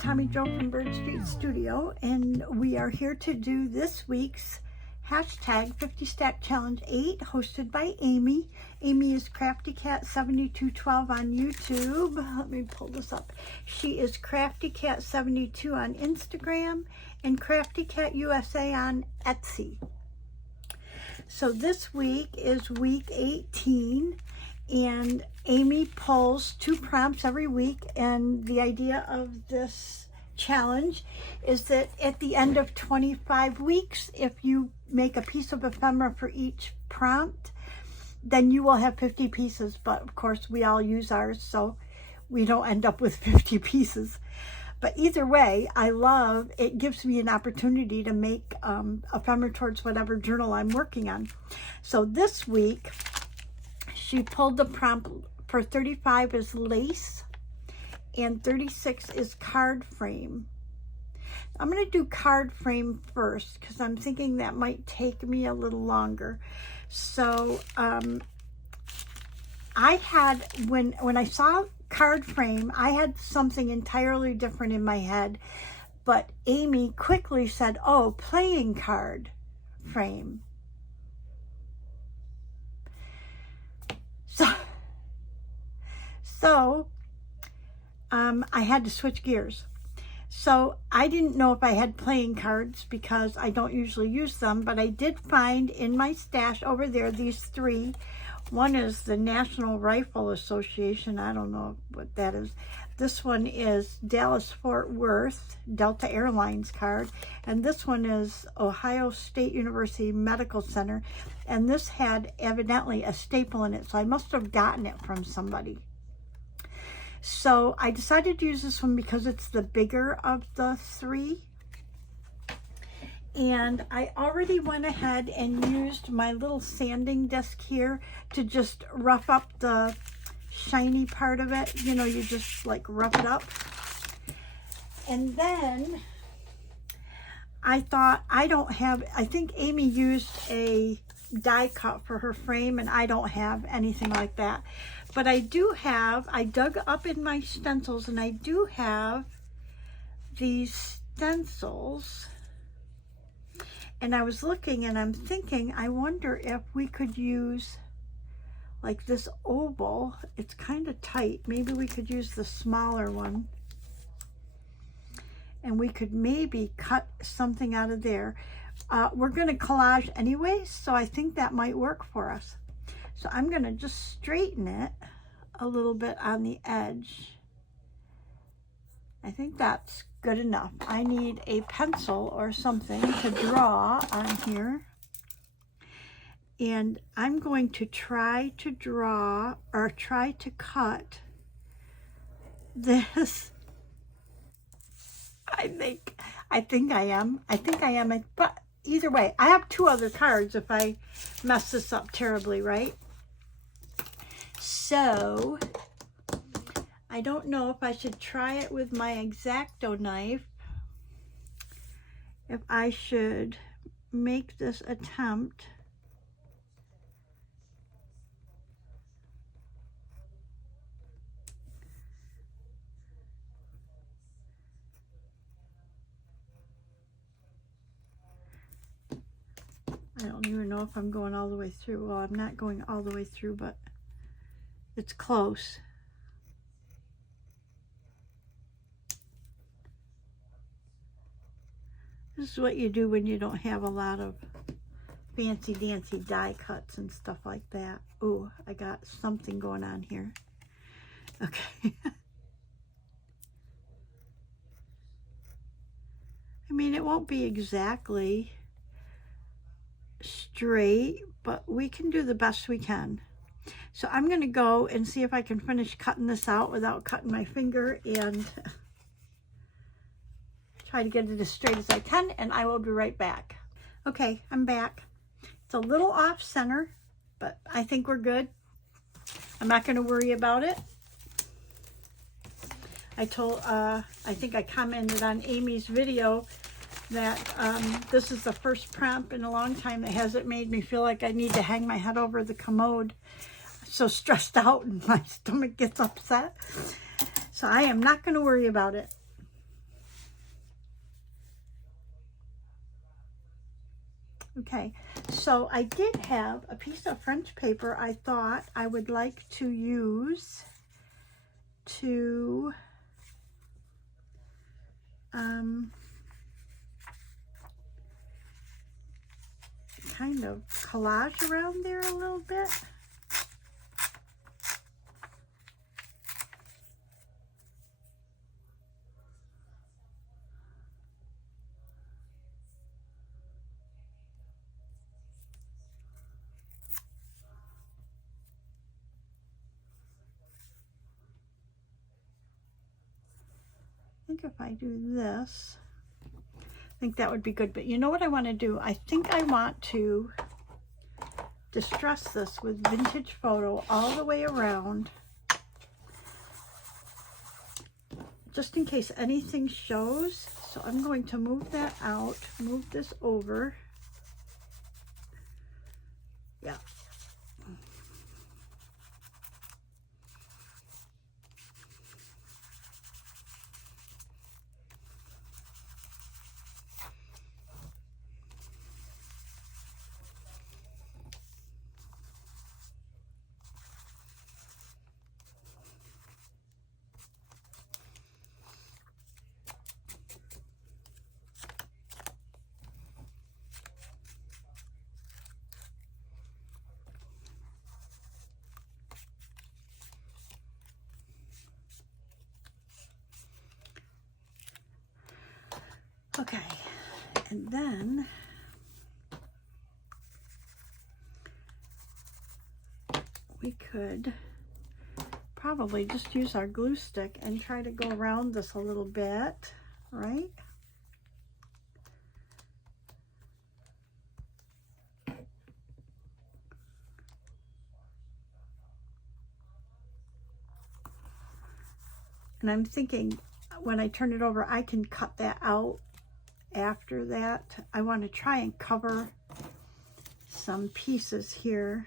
Tommy Jo from Bird Street Studio, and we are here to do this week's hashtag 50 Stack Challenge 8, hosted by Amy. Amy is Crafty Cat 7212 on YouTube. Let me pull this up. She is Crafty Cat 72 on Instagram and Crafty Cat USA on Etsy. So this week is week 18, and Amy pulls 2 prompts every week, and the idea of this challenge is that at the end of 25 weeks, if you make a piece of ephemera for each prompt, then you will have 50 pieces. But of course, we all use ours, so we don't end up with 50 pieces. But either way, I love it. Gives me an opportunity to make ephemera towards whatever journal I'm working on. So this week, she pulled the prompt for 35 is lace and 36 is card frame. I'm going to do card frame first because I'm thinking that might take me a little longer. So I had, when I saw card frame, I had something entirely different in my head, but Amy quickly said, oh, playing card frame. So I had to switch gears. So I didn't know if I had playing cards because I don't usually use them, but I did find in my stash over there these 3. One is the National Rifle Association. I don't know what that is. This one is Dallas Fort Worth Delta Airlines card, and this one is Ohio State University Medical Center, and this had evidently a staple in it, so I must have gotten it from somebody. So I decided to use this one because it's the bigger of the 3. And I already went ahead and used my little sanding disc here to just rough up the shiny part of it. You know, you just like rough it up. And then I thought I think Amy used a die cut for her frame, and I don't have anything like that. But I dug up in my stencils, and I do have these stencils. And I was looking and I'm thinking, I wonder if we could use like this oval. It's kind of tight. Maybe we could use the smaller one. And we could maybe cut something out of there. We're going to collage anyway, so I think that might work for us. So I'm going to just straighten it a little bit on the edge. I think that's good enough. I need a pencil or something to draw on here. And I'm going to try to draw or try to cut this. I think I am, but either way, I have 2 other cards if I mess this up terribly, right? So I don't know if I should try it with my X-Acto knife, if I should make this attempt. I don't even know if I'm going all the way through. Well, I'm not going all the way through, but it's close. This is what you do when you don't have a lot of fancy dancy die cuts and stuff like that. Oh, I got something going on here. Okay. I mean, it won't be exactly straight, but we can do the best we can. So I'm going to go and see if I can finish cutting this out without cutting my finger, and try to get it as straight as I can, and I will be right back. Okay, I'm back. It's a little off center, but I think we're good. I'm not going to worry about it. I think I commented on Amy's video that this is the first prompt in a long time that hasn't made me feel like I need to hang my head over the commode. I'm so stressed out and my stomach gets upset. So I am not going to worry about it. Okay, so I did have a piece of French paper I thought I would like to use to kind of collage around there a little bit. I think if I do this, I think that would be good. But you know what I want to do? I think I want to distress this with vintage photo all the way around, just in case anything shows. So I'm going to move that out, move this over. Yeah. Okay, and then we could probably just use our glue stick and try to go around this a little bit, right? And I'm thinking when I turn it over, I can cut that out after that. I want to try and cover some pieces here.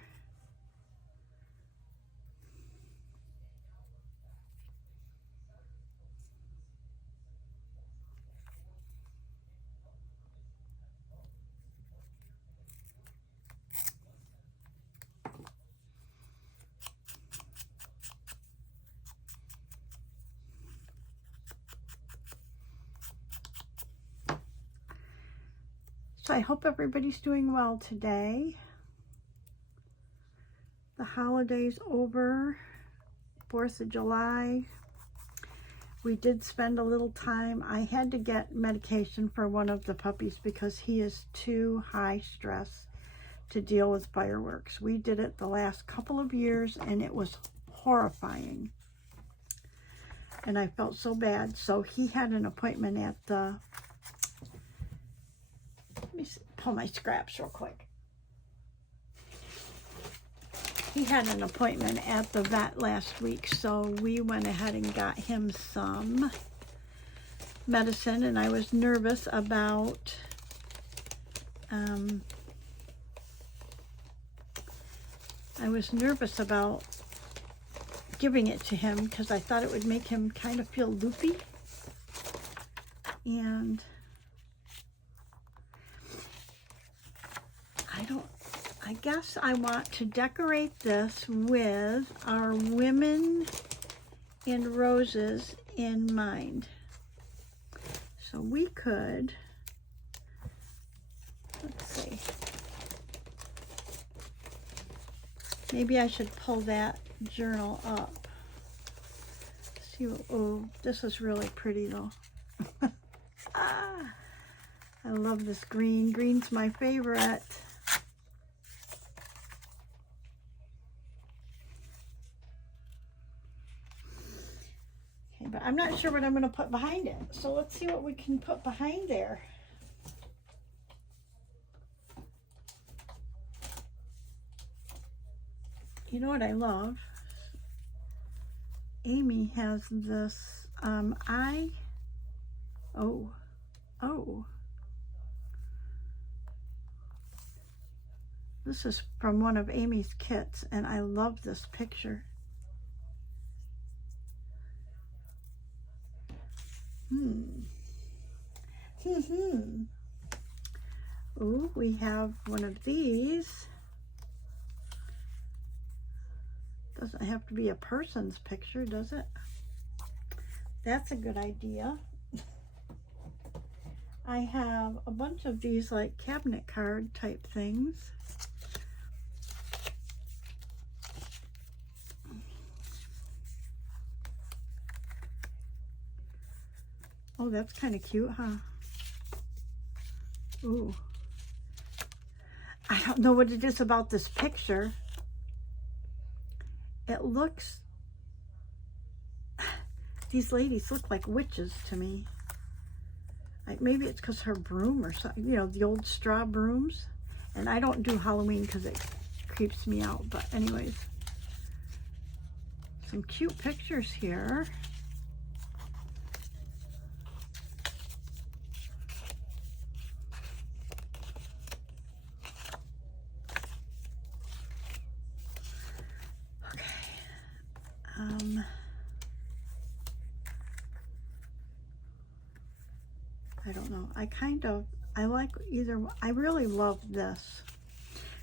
So I hope everybody's doing well today. The holiday's over, 4th of July. We did spend a little time. I had to get medication for one of the puppies because he is too high stress to deal with fireworks. We did it the last couple of years and it was horrifying. And I felt so bad. So he had an appointment at the, let me pull my scraps real quick. He had an appointment at the vet last week, so we went ahead and got him some medicine, and I was nervous about giving it to him because I thought it would make him kind of feel loopy. And I guess I want to decorate this with our women and roses in mind. So we could, let's see, maybe I should pull that journal up. See, oh, this is really pretty though. I love this green. Green's my favorite. But I'm not sure what I'm going to put behind it. So let's see what we can put behind there. You know what I love? Amy has this, this is from one of Amy's kits, and I love this picture. Ooh, we have one of these. Doesn't have to be a person's picture, does it? That's a good idea. I have a bunch of these like cabinet card type things. Oh, that's kind of cute, huh? Ooh. I don't know what it is about this picture. It looks, these ladies look like witches to me. Like maybe it's because her broom or something, you know, the old straw brooms. And I don't do Halloween because it creeps me out. But anyways, some cute pictures here. I don't know. I like either. I really love this.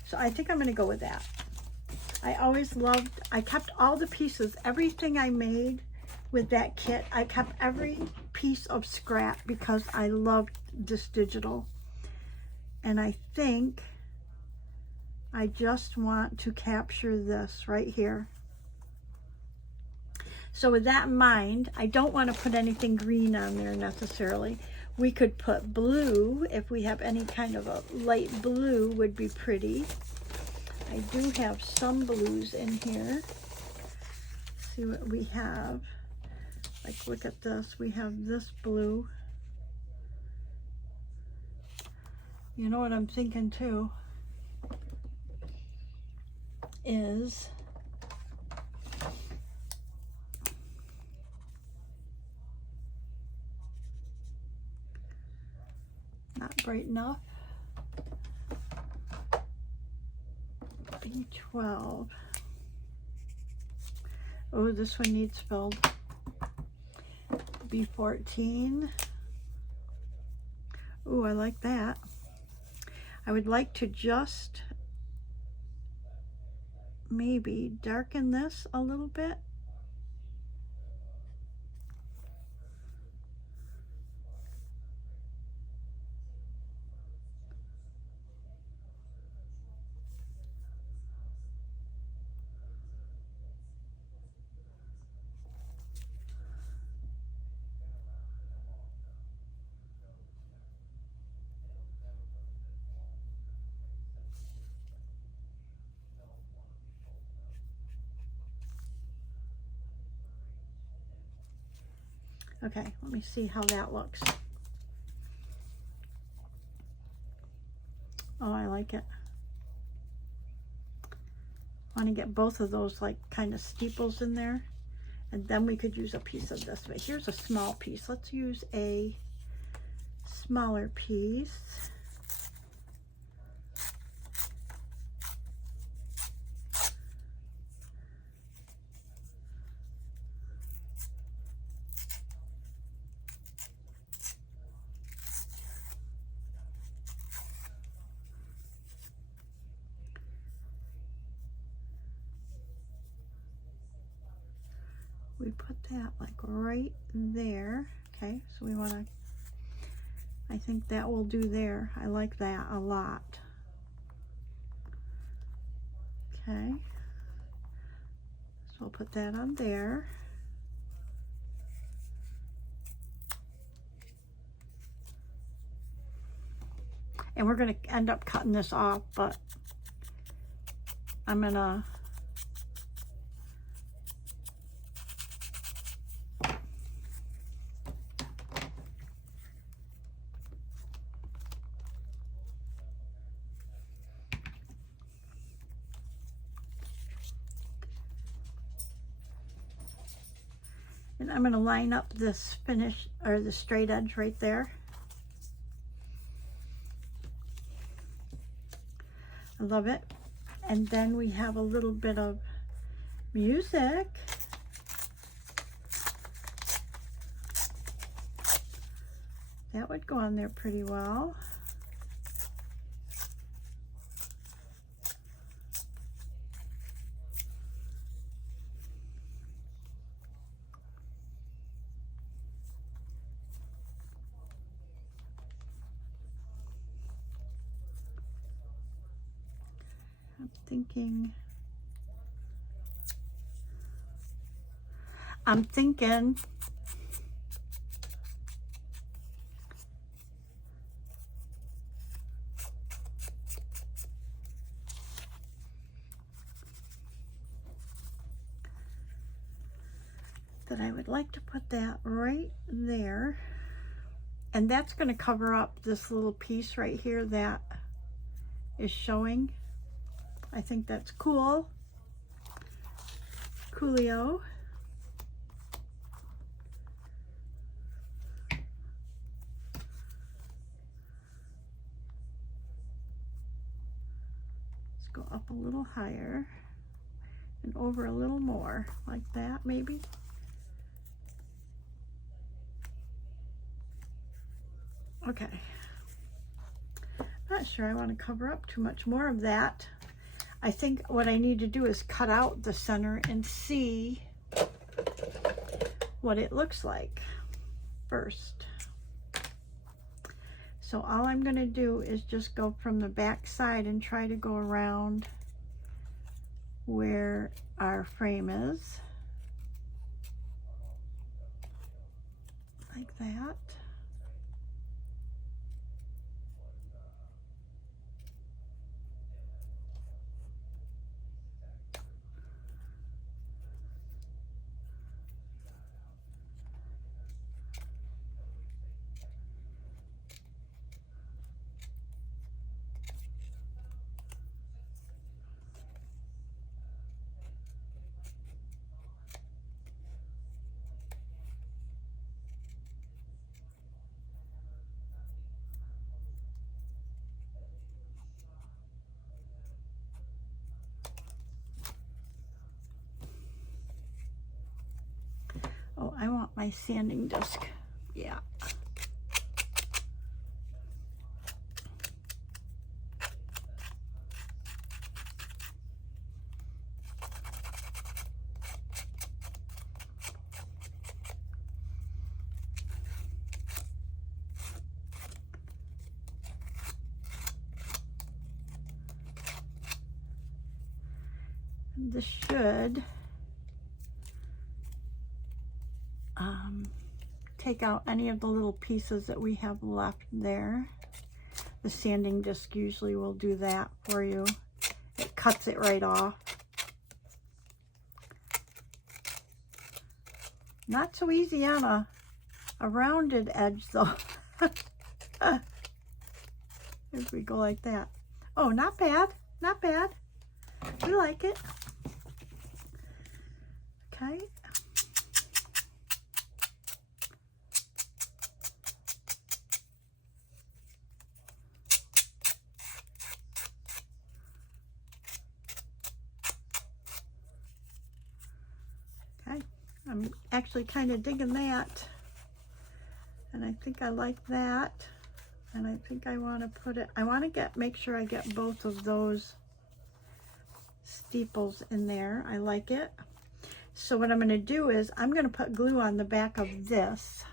So I think I'm going to go with that. I kept all the pieces, everything I made with that kit. I kept every piece of scrap because I loved this digital. And I think I just want to capture this right here. So with that in mind, I don't want to put anything green on there necessarily. We could put blue, if we have any kind of a light blue would be pretty. I do have some blues in here. Let's see what we have. Like, look at this. We have this blue. You know what I'm thinking too is not bright enough. B12. Oh, this one needs filled. B14. Oh, I like that. I would like to just maybe darken this a little bit. Okay, let me see how that looks. Oh, I like it. I want to get both of those like kind of steeples in there. And then we could use a piece of this. But here's a small piece. Let's use a smaller piece. We put that like right there. Okay, so we want to, I think that will do there. I like that a lot. Okay, so we'll put that on there. And we're going to end up cutting this off, but I'm going to line up this finish or the straight edge right there. I love it. And then we have a little bit of music. That would go on there pretty well. thinking that I would like to put that right there, and that's going to cover up this little piece right here that is showing. I think that's cool. Coolio. Let's go up a little higher and over a little more, like that maybe. Okay, not sure I want to cover up too much more of that. I think what I need to do is cut out the center and see what it looks like first. So all I'm going to do is just go from the back side and try to go around where our frame is, like that. Oh, I want my sanding disc. Yeah. This should take out any of the little pieces that we have left there. The sanding disc usually will do that for you. It cuts it right off. Not so easy on a rounded edge though. If we go like that. Oh, not bad, not bad. We like it. Okay. I'm actually kind of digging that, and I think I like that, and I think I want to put it, I want to make sure I get both of those steeples in there. I like it. So what I'm going to do is I'm going to put glue on the back of this.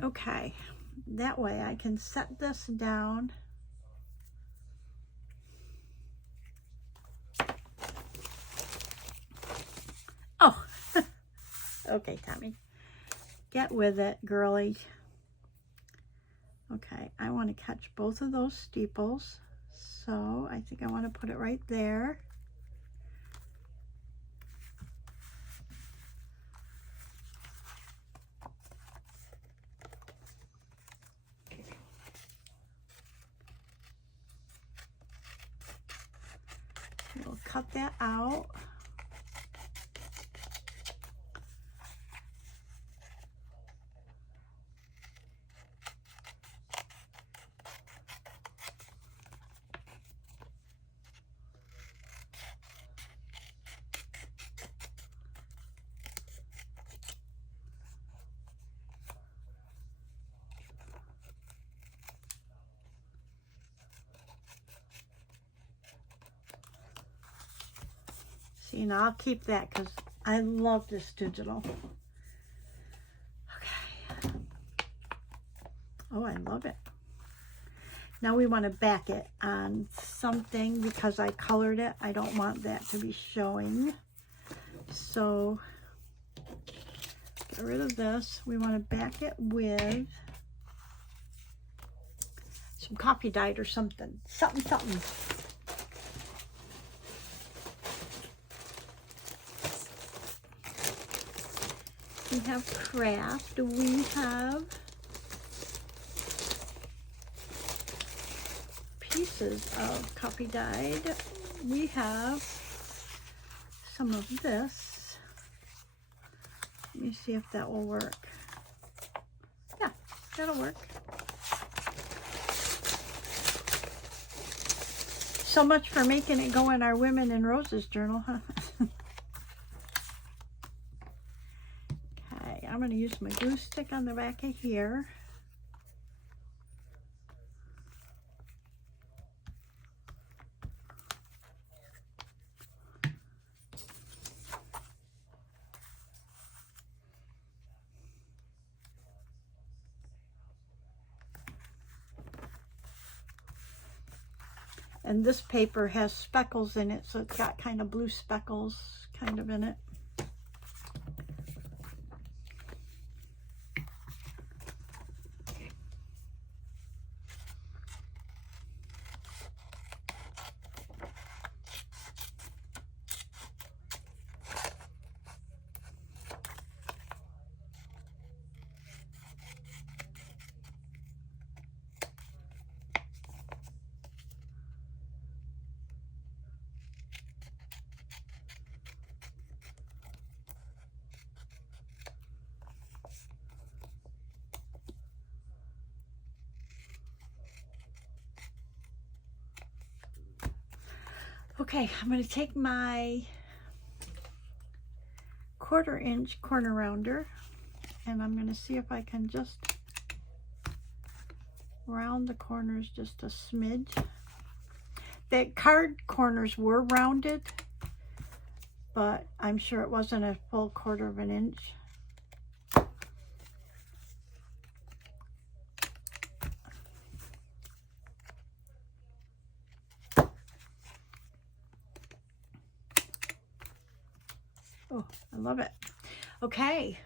Okay, that way I can set this down. Oh, okay, Tommy, get with it, girly. Okay, I want to catch both of those steeples, so I think I want to put it right there. cut that out. See, now I'll keep that because I love this digital. Okay. Oh, I love it. Now we want to back it on something because I colored it. I don't want that to be showing. So get rid of this. We want to back it with some coffee dyed or something. Something. We have craft. We have pieces of coffee dyed. We have some of this. Let me see if that will work. Yeah, that'll work. So much for making it go in our Women in Roses journal, huh? I'm going to use my glue stick on the back of here. And this paper has speckles in it, so it's got kind of blue speckles kind of in it. Okay, I'm going to take my 1/4 inch corner rounder and I'm going to see if I can just round the corners just a smidge. The card corners were rounded, but I'm sure it wasn't a full 1/4 inch. Oh, I love it. Okay.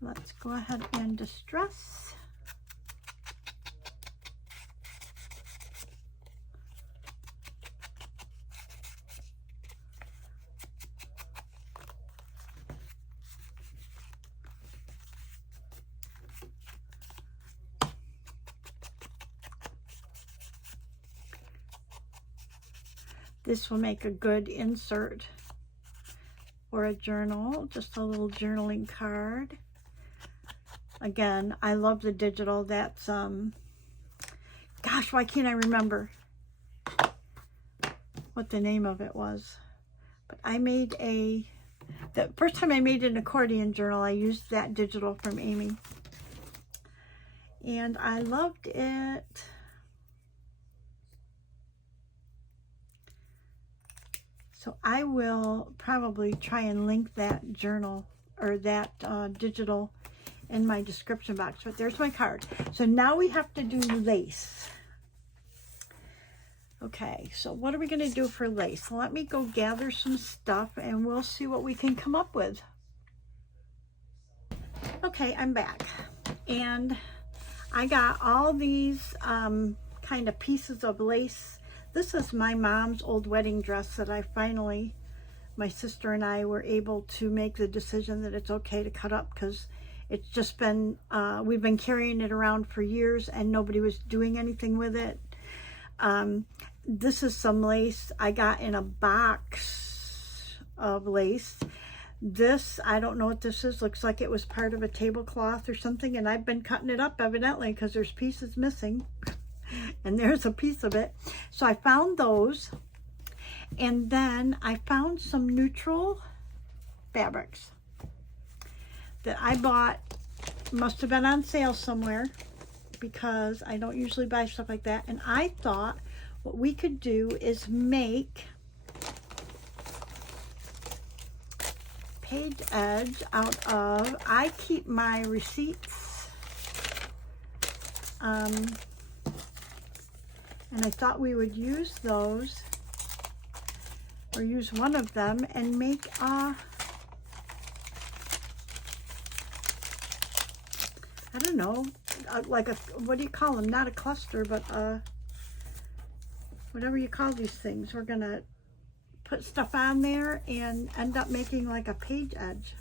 Let's go ahead and distress. This will make a good insert or a journal, just a little journaling card. Again, I love the digital. That's, gosh, why can't I remember what the name of it was? But I made the first time I made an accordion journal, I used that digital from Amy. And I loved it. So I will probably try and link that journal or that digital in my description box. But there's my card. So now we have to do lace. Okay, so what are we going to do for lace? Let me go gather some stuff and we'll see what we can come up with. Okay, I'm back. And I got all these kind of pieces of lace. This is my mom's old wedding dress that I finally, my sister and I were able to make the decision that it's okay to cut up because It's just been, we've been carrying it around for years and nobody was doing anything with it. This is some lace I got in a box of lace. This, I don't know what this is. Looks like it was part of a tablecloth or something, and I've been cutting it up evidently because there's pieces missing. And there's a piece of it. So I found those, and then I found some neutral fabrics that I bought. Must have been on sale somewhere because I don't usually buy stuff like that. And I thought what we could do is make page edge out of, I keep my receipts, and I thought we would use those, or use one of them and make I don't know, like a, what do you call them? Not a cluster, but whatever you call these things. We're gonna put stuff on there and end up making like a page edge.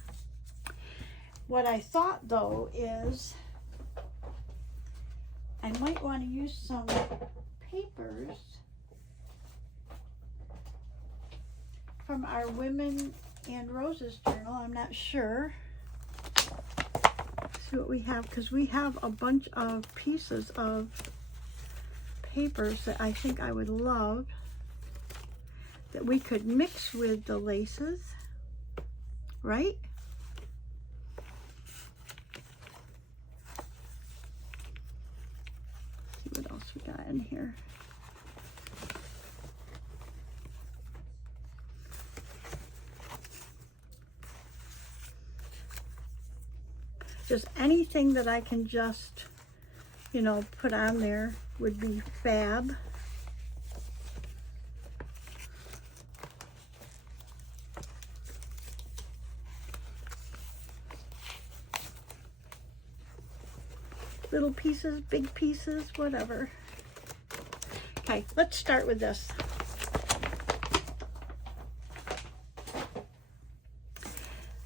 What I thought though is I might want to use some papers from our Women and Roses journal. I'm not sure. See what we have, because we have a bunch of pieces of papers that I think I would love that we could mix with the laces, right? See what else we got in here. Just anything that I can just, you know, put on there would be fab. Little pieces, big pieces, whatever. Okay, let's start with this.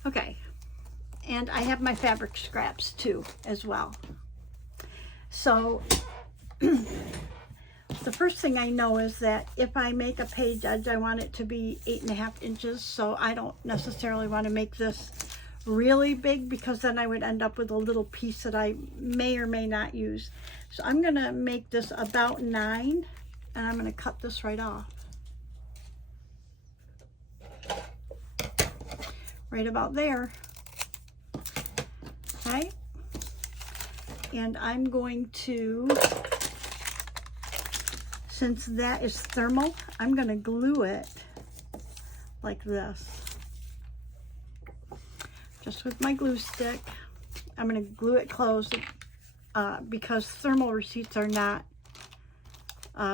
Okay, and I have my fabric scraps too, as well. So, the first thing I know is that if I make a page edge, I want it to be 8.5 inches, so I don't necessarily want to make this really big because then I would end up with a little piece that I may or may not use. So I'm going to make this about 9, and I'm going to cut this right off. Right about there. Okay. And I'm going to, since that is thermal, I'm going to glue it like this. Just with my glue stick. I'm going to glue it closed because thermal receipts are not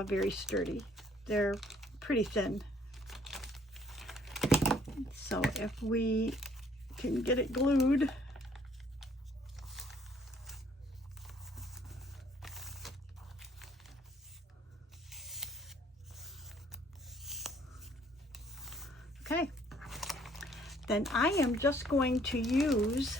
very sturdy. They're pretty thin. So if we can get it glued, okay, then I am just going to use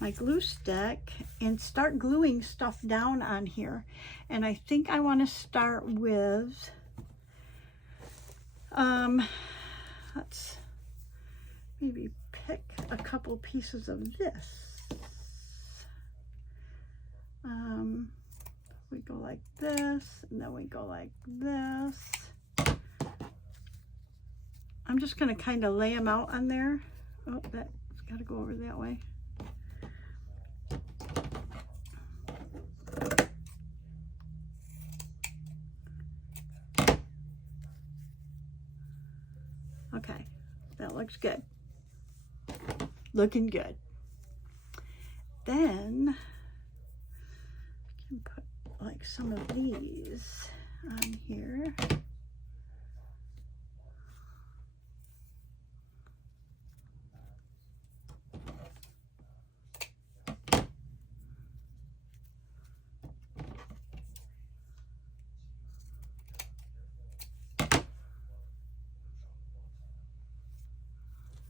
my glue stick and start gluing stuff down on here. And I think I want to start with, let's maybe pick a couple pieces of this. We go like this, and then we go like this. I'm just going to kind of lay them out on there. Oh, that's got to go over that way. Okay, that looks good. Looking good. Then I can put like some of these on here.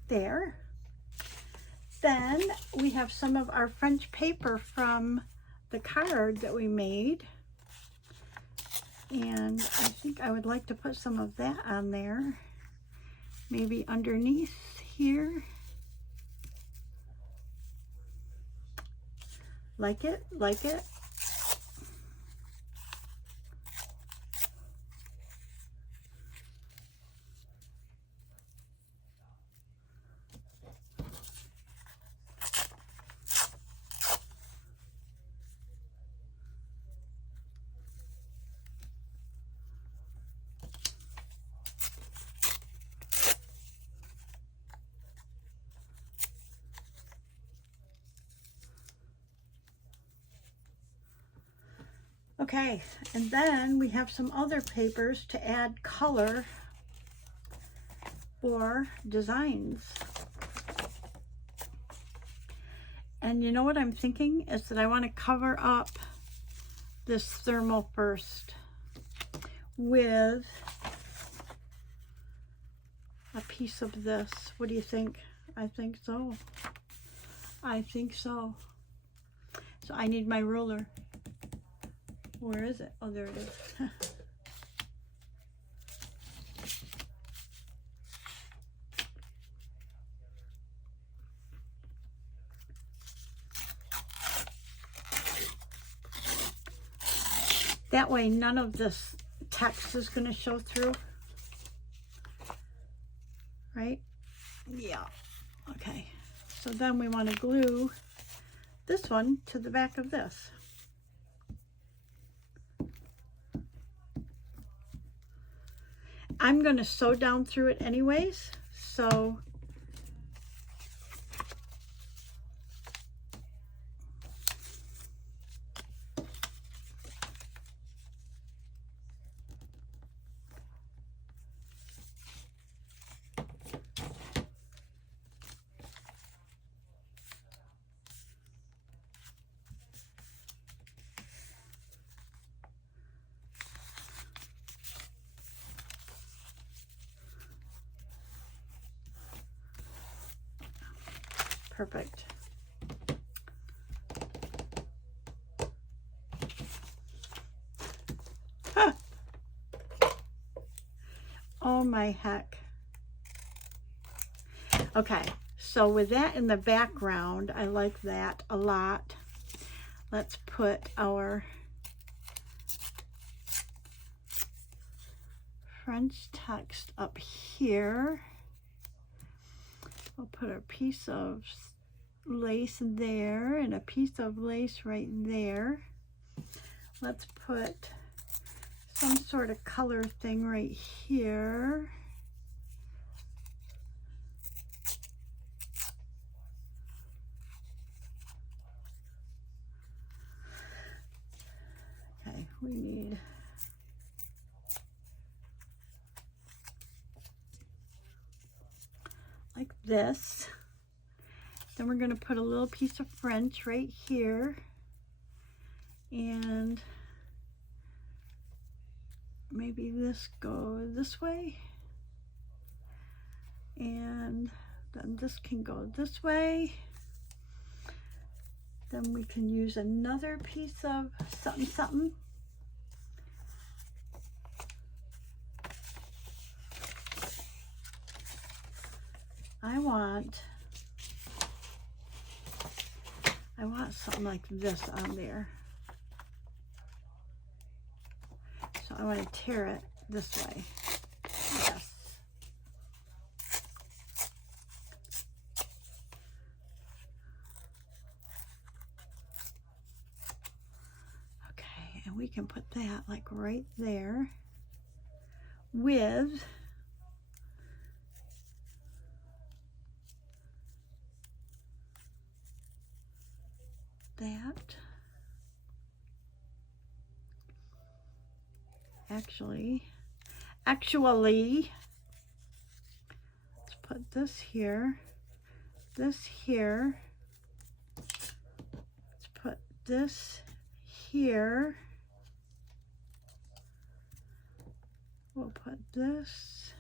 There. we have some of our French paper from the card that we made. And I think I would like to put some of that on there. Maybe underneath here. Like it, like it. Okay, and then we have some other papers to add color or designs. And you know what I'm thinking is that I want to cover up this thermal first with a piece of this. What do you think? I think so. I think so. So I need my ruler. Where is it? Oh, there it is. That way none of this text is going to show through. Right? Yeah. Okay. So then we want to glue this one to the back of this. I'm going to sew down through it anyways, so perfect. Huh. Oh my heck. Okay, so with that in the background, I like that a lot. Let's put our French text up here. We'll put a piece of lace there and a piece of lace right there. Let's put some sort of color thing right here. Okay, we need like this. Then we're going to put a little piece of French right here, and maybe this go this way, and then this can go this way. Then we can use another piece of something something. I want something like this on there. So I want to tear it this way. Yes. Okay, and we can put that like right there with that. Actually, let's put this here, this here. Let's put this here. We'll put this.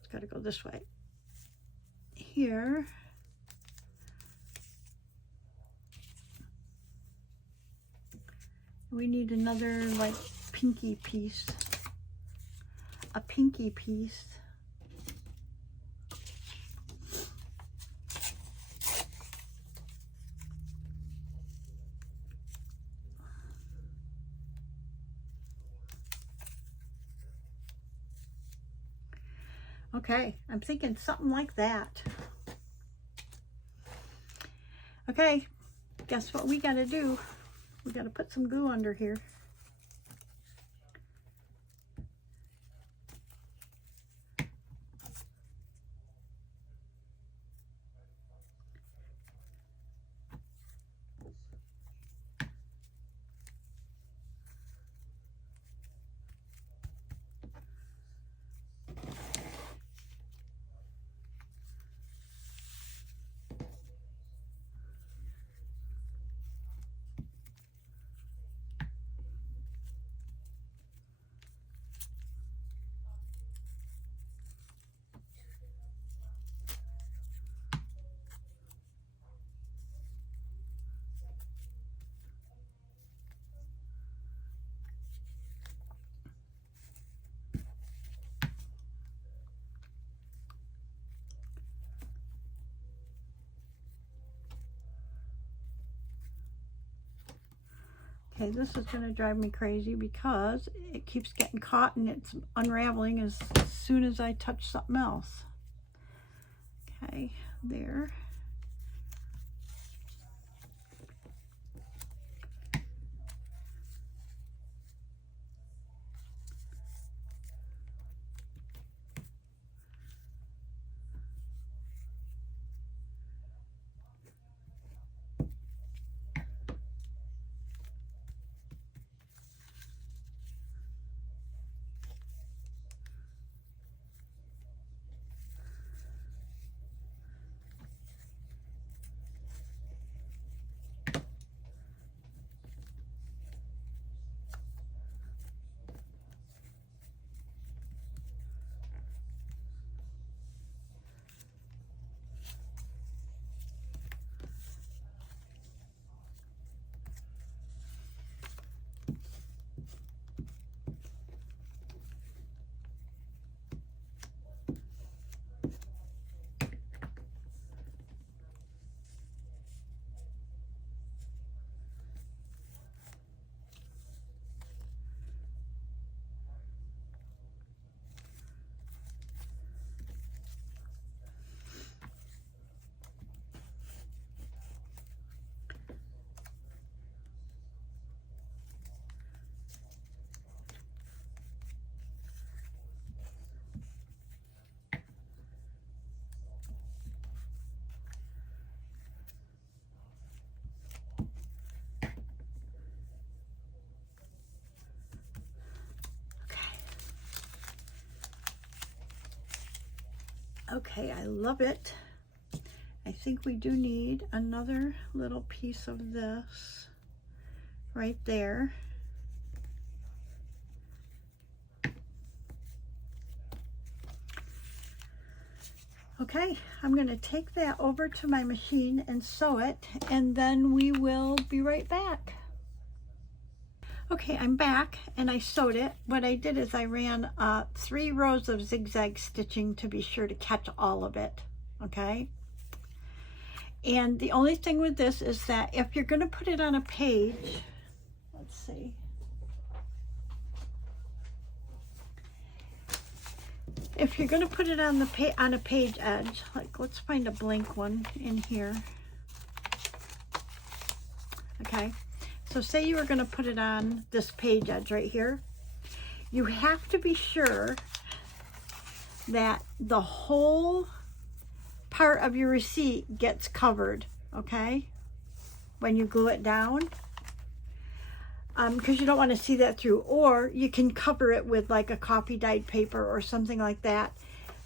It's got to go this way. Here. We need another like pinky piece. A pinky piece. Okay, I'm thinking something like that. Okay, guess what we gotta do? We gotta put some glue under here. Okay, this is going to drive me crazy because it keeps getting caught and it's unraveling as soon as I touch something else. Okay, there. Okay, I love it. I think we do need another little piece of this right there. Okay, I'm going to take that over to my machine and sew it, and then we will be right back. Okay, I'm back and I sewed it. What I did is I ran 3 rows of zigzag stitching to be sure to catch all of it, okay? And the only thing with this is that if you're going to put it on a page, let's see. If you're going to put it on the on a page edge, like let's find a blank one in here. Okay. So say you were going to put it on this page edge right here. You have to be sure that the whole part of your receipt gets covered, okay, when you glue it down, because you don't want to see that through. Or you can cover it with like a coffee dyed paper or something like that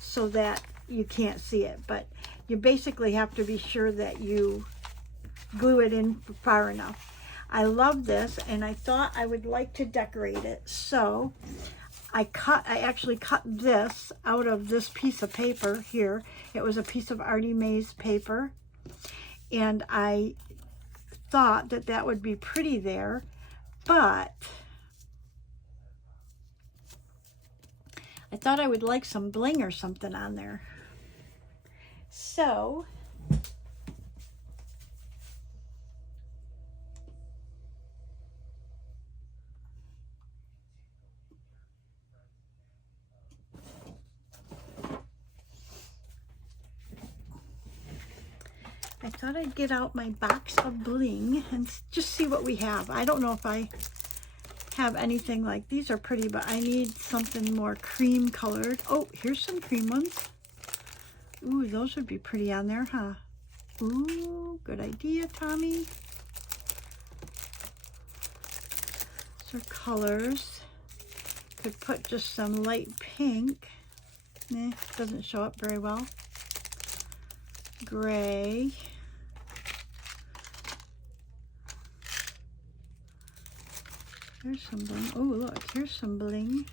so that you can't see it. But you basically have to be sure that you glue it in far enough. I love this and I thought I would like to decorate it, so I actually cut this out of this piece of paper here. It was a piece of Artie Mae's paper, and I thought that that would be pretty there. but I thought I would like some bling or something on there. So I thought I'd get out my box of bling and just see what we have. I don't know if I have anything like these are pretty, but I need something more cream colored. Oh, here's some cream ones. Ooh, those would be pretty on there, huh? Ooh, good idea, Tommy. These are colors. Could put just some light pink. Doesn't show up very well. Gray. Here's some bling. Oh, look, here's some bling.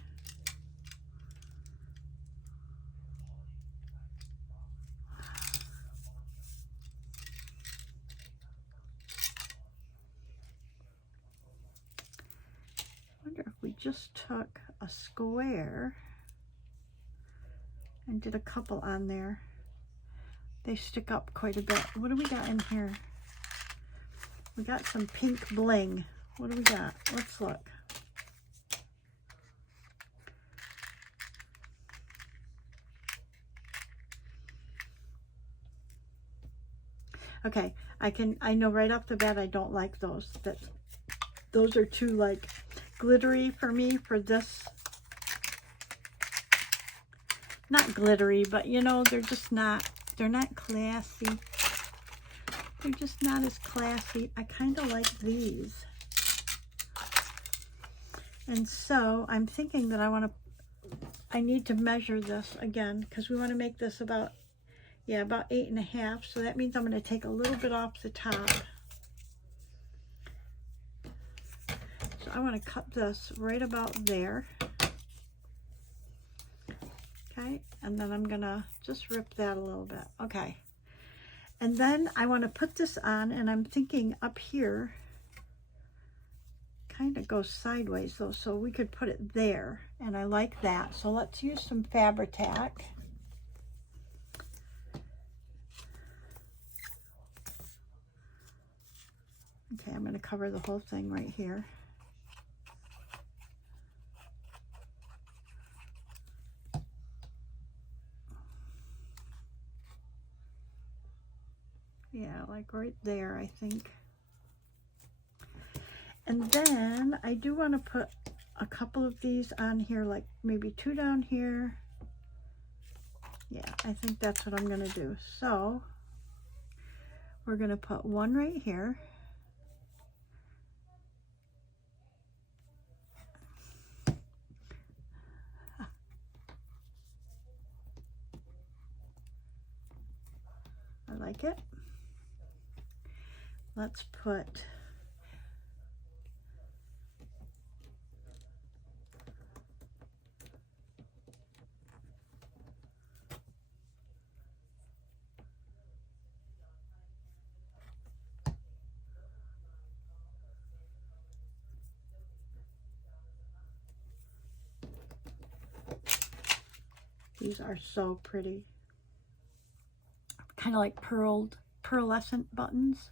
I wonder if we just took a square and did a couple on there. They stick up quite a bit. What do we got in here? We got some pink bling. What do we got? Let's look. Okay, I know right off the bat I don't like those. Those are too like glittery for me for this. Not glittery, but you know, they're not classy. They're just not as classy. I kind of like these. And so I'm thinking that I need to measure this again because we want to make this about 8.5. So that means I'm going to take a little bit off the top. So I want to cut this right about there. Okay, and then I'm going to just rip that a little bit. Okay. And then I want to put this on, and I'm thinking up here, kind of goes sideways though, so we could put it there, and I like that. So let's use some Fabri-Tac. Okay, I'm going to cover the whole thing right here. Yeah, like right there, I think. And then I do want to put a couple of these on here, like maybe 2 down here. Yeah, I think that's what I'm going to do. So we're going to put one right here. I like it. Let's put these are so pretty. Kind of like pearlescent buttons.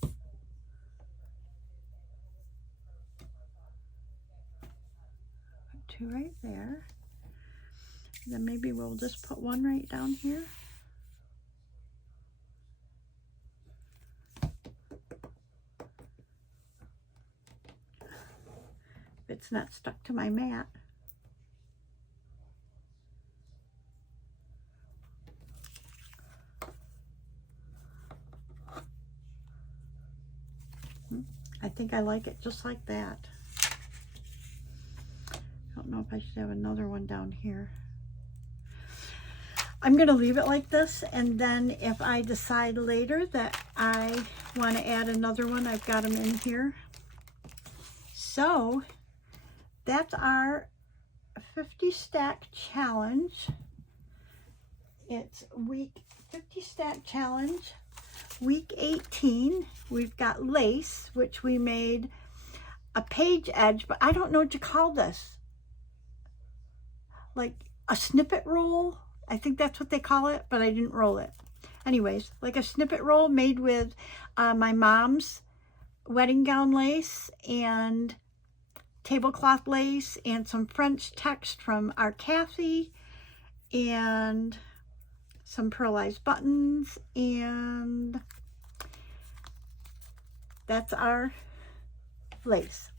Put 2 right there. And then maybe we'll just put 1 right down here. If it's not stuck to my mat. I think I like it just like that. I don't know if I should have another one down here. I'm going to leave it like this, and then if I decide later that I want to add another one, I've got them in here. So that's our 50 stack challenge. It's week 50 stack challenge, week 18, we've got lace, which we made a page edge, but I don't know what you call this. Like a snippet roll. I think that's what they call it, but I didn't roll it. Anyways, like a snippet roll made with my mom's wedding gown lace and tablecloth lace and some French text from our Kathy and some pearlized buttons, and that's our lace.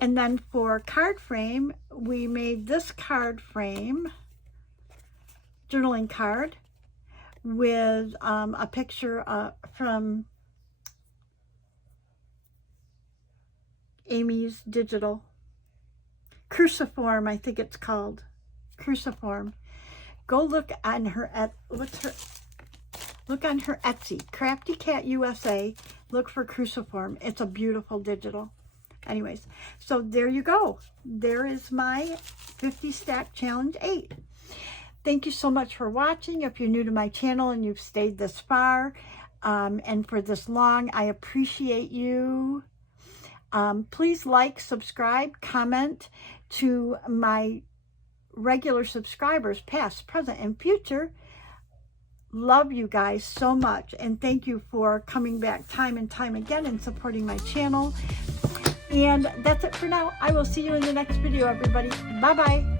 And then for card frame, we made this card frame journaling card with a picture from Amy's digital cruciform, I think it's called cruciform. Go look on her look on her Etsy, Crafty Cat USA. Look for cruciform. It's a beautiful digital. Anyways, so there you go. There is my 50 stack challenge 8. Thank you so much for watching. If you're new to my channel and you've stayed this far and for this long, I appreciate you. Please like, subscribe, comment to my regular subscribers, past, present, and future. Love you guys so much, and thank you for coming back time and time again and supporting my channel. And that's it for now. I will see you in the next video, everybody. Bye-bye.